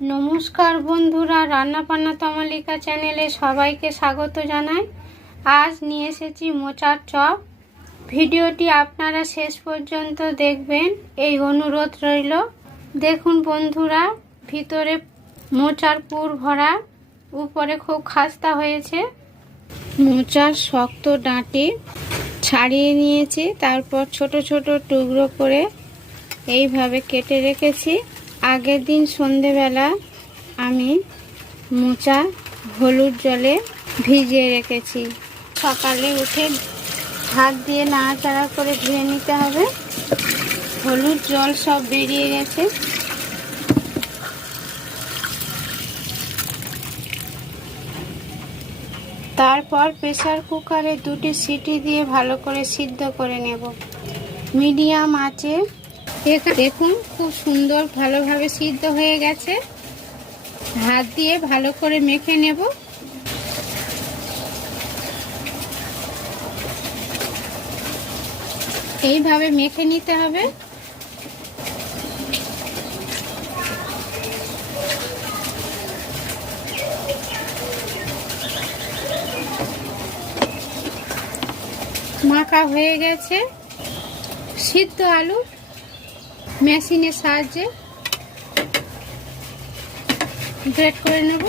নমস্কার বন্ধুরা, রান্নাবান্না তমালিকা চ্যানেলে সবাইকে স্বাগত জানাই। আজ নিয়ে এসেছি মোচার চপ। ভিডিওটি আপনারা শেষ পর্যন্ত দেখবেন, এই অনুরোধ রইল। দেখুন বন্ধুরা, ভিতরে মোচার পুর ভরা, উপরে খুব খাস্তা হয়েছে। মোচার শক্ত ডাঁটি ছাড়িয়ে নিয়েছি, তারপর ছোট ছোট টুকরো করে এইভাবে কেটে রেখেছি। আগের দিন সন্ধেবেলা আমি মোচা হলুদ জলে ভিজিয়ে রেখেছি। সকালে উঠে হাত দিয়ে নাড়াচাড়া করে ধুয়ে নিতে হবে। হলুদ জল সব বেরিয়ে গেছে। তারপর প্রেসার কুকারে দুটি সিটি দিয়ে ভালো করে সিদ্ধ করে নেব। মিডিয়াম আছে দেখুন খুব সুন্দর ভালোভাবে সিদ্ধ হয়ে গেছে। হাত দিয়ে ভালো করে মেখে নেব। এইভাবে মেখে নিতে হবে। মাখা হয়ে গেছে। সিদ্ধ আলু মেশিনের সাহায্যে গ্রেট করে নেব।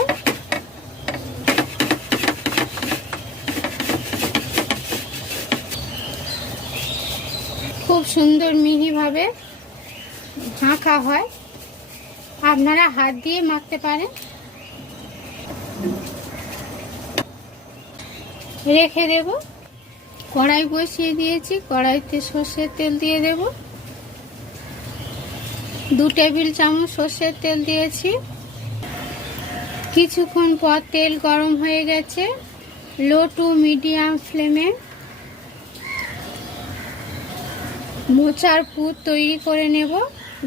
খুব সুন্দর মিহিভাবে ঝাঁকা হয়। আপনারা হাত দিয়ে মাখতে পারেন। রেখে দেব। কড়াই বসিয়ে দিয়েছি। কড়াইতে সর্ষের তেল দিয়ে দেব। দু টেবিল চামচ সর্ষের তেল দিয়েছি। কিছুক্ষণ পর তেল গরম হয়ে গেছে। লো টু মিডিয়াম ফ্লেমে মোচার পুর তৈরি করে নেব।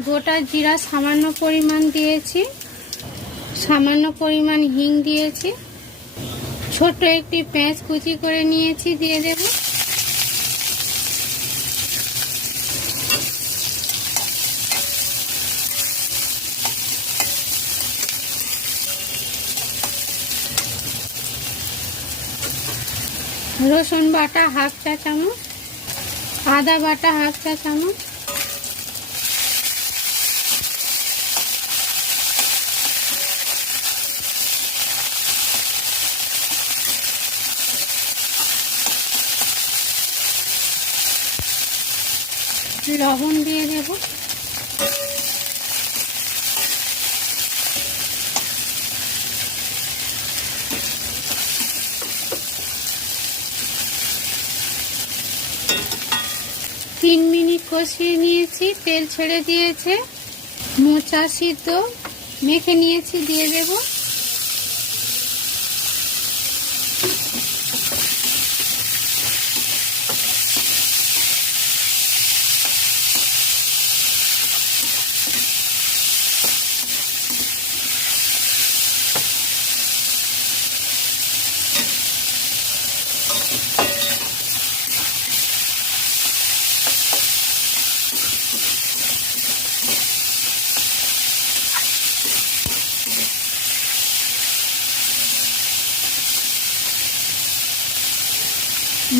গোটা জিরা সামান্য পরিমাণ দিয়েছি। সামান্য পরিমাণ হিং দিয়েছি। ছোট একটি পেঁয়াজ কুচি করে নিয়েছি, দিয়ে দেব। রসুন বাটা হাফ চা চামচ আদা বাটা হাফ চা চামচ লবণ দিয়ে দেব। তিন মিনিট কষিয়ে নিয়েছি তেল ছেড়ে দিয়েছে। মোচা সিদ্ধ মেখে নিয়েছি দিয়ে দেব।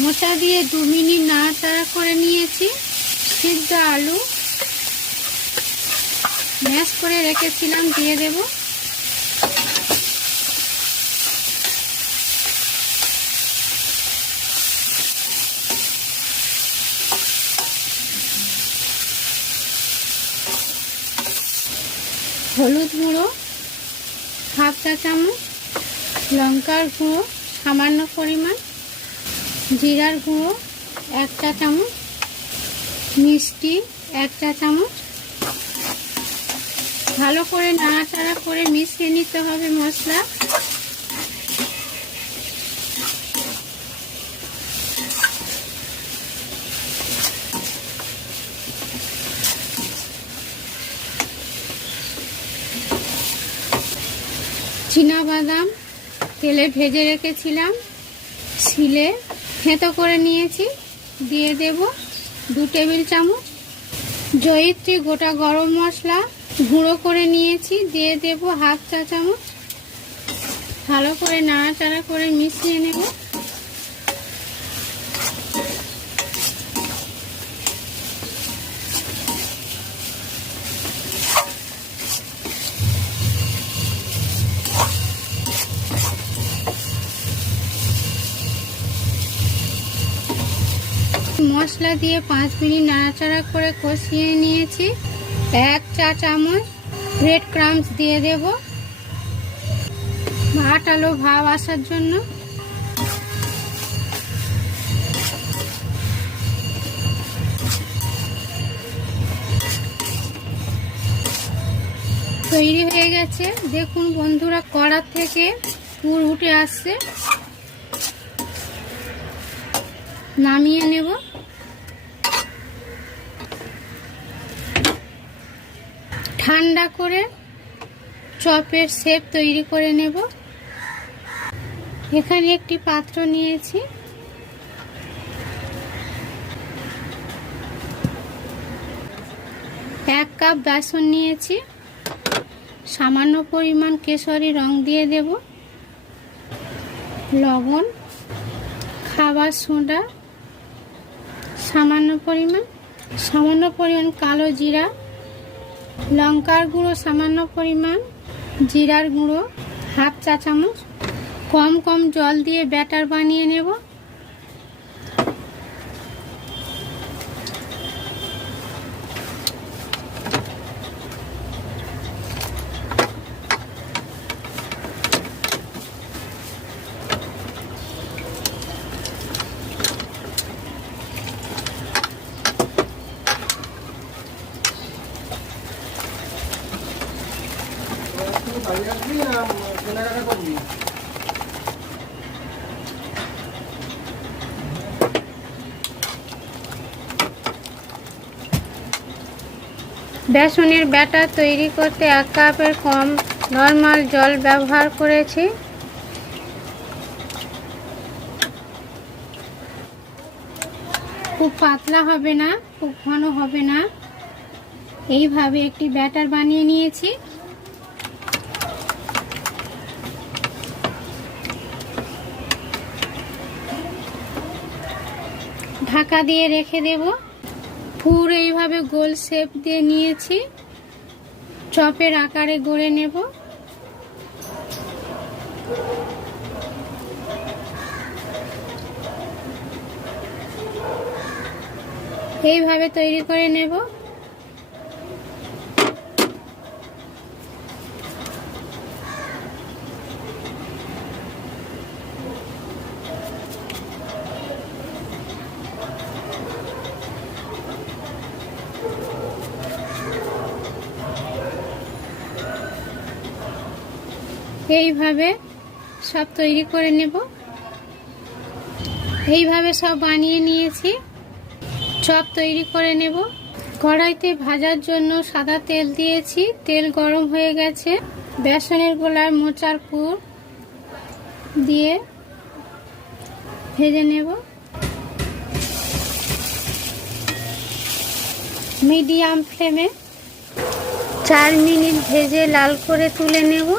মোচা দিয়ে দু মিনিট নাড়াচাড়া করে নিয়েছি। সিদ্ধ আলু ম্যাশ করে রেখেছিলাম, দিয়ে দেব। হলুদ গুঁড়ো, হাফ চা চামচ, লঙ্কার গুঁড়ো, সামান্য পরিমাণ। জিরার গুঁড়ো, এক চা চামচ। মিষ্টি, এক চা চামচ। ভালো করে নাড়াচাড়া করে মিশিয়ে নিতে হবে মশলা। বাদাম তেলে ভেজে রেখেছিলাম। শিলে থেঁতো করে নিয়েছি। দিয়ে দেব দু টেবিল চামচ। জয়িত্রী গোটা গরম মশলা গুঁড়ো করে নিয়েছি। দিয়ে দেব হাফ চা চামচ। ভালো করে নাড়াচাড়া করে মিশিয়ে নেব। মশলা দিয়ে পাঁচ মিনিট নাড়াচাড়া করে কষিয়ে নিয়েছি। এক চা চামচ ব্রেড ক্রামস দিয়ে দেব। আটালো ভাব আসার জন্য। তৈরি হয়ে গেছে। দেখুন বন্ধুরা, কড়ার থেকে পুর উঠে আসছে। নামিয়ে নেব। ঠান্ডা করে চপের শেপ তৈরি করে নেব। এখানে একটি পাত্র নিয়েছি। এক কাপ বেসন নিয়েছি। সামান্য পরিমাণ কেশরি রং দিয়ে দেব। লবণ, খাবার সোডা, সামান্য পরিমাণ সামান্য পরিমাণ কালো জিরা লঙ্কার গুঁড়ো সামান্য পরিমাণ, জিরার গুঁড়ো, হাফ চা চামচ, কম কম জল দিয়ে ব্যাটার বানিয়ে নেব। বেসনের ব্যাটার তৈরি করতে এক কাপের কম নর্মাল জল ব্যবহার করেছি। খুব পাতলা হবে না, খুব ঘন হবে না। এইভাবে একটি ব্যাটার বানিয়ে নিয়েছি। ঢাকা দিয়ে রেখে দেব। পুরো এইভাবে গোল শেপ দিয়ে নিয়েছি। চপের আকারে গড়ে নেব। এইভাবে তৈরি করে নেব। এইভাবে সব তৈরি করে নেব। এইভাবে সব বানিয়ে নিয়েছি। চপ তৈরি করে নেব। কড়াইতে ভাজার জন্য সাদা তেল দিয়েছি। তেল গরম হয়ে গেছে। বেসনের গোলার মোচার পুর দিয়ে ভেজে নেব। মিডিয়াম ফ্লেমে চার মিনিট ভেজে লাল করে তুলে নেব।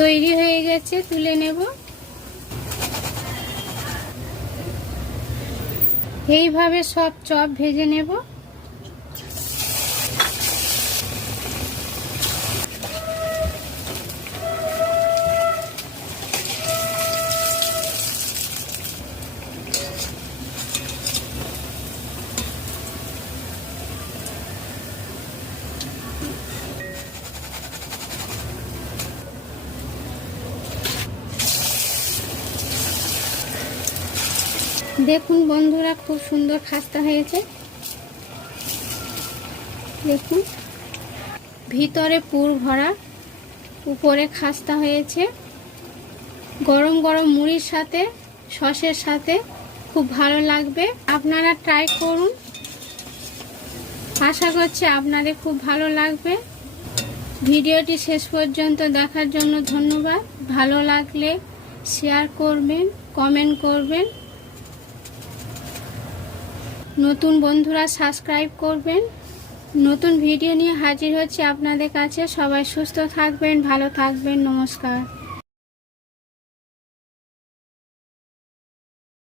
তৈরি হয়ে গেছে তুলে নেব। এইভাবে সব চপ ভেজে নেব। দেখুন বন্ধুরা, খুব সুন্দর খাস্তা হয়েছে। দেখুন, ভিতরে পুর ভরা, উপরে খাস্তা হয়েছে। গরম গরম মুড়ির সাথে, সসের সাথে খুব ভালো লাগবে। আপনারা ট্রাই করুন। আশা করছি আপনাদের খুব ভালো লাগবে। ভিডিওটি শেষ পর্যন্ত দেখার জন্য ধন্যবাদ। ভালো লাগলে শেয়ার করবেন কমেন্ট করবেন। নতুন বন্ধুরা সাবস্ক্রাইব করবেন। নতুন ভিডিও নিয়ে হাজির হচ্ছে আপনাদের কাছে। সবাই সুস্থ থাকবেন, ভালো থাকবেন। নমস্কার।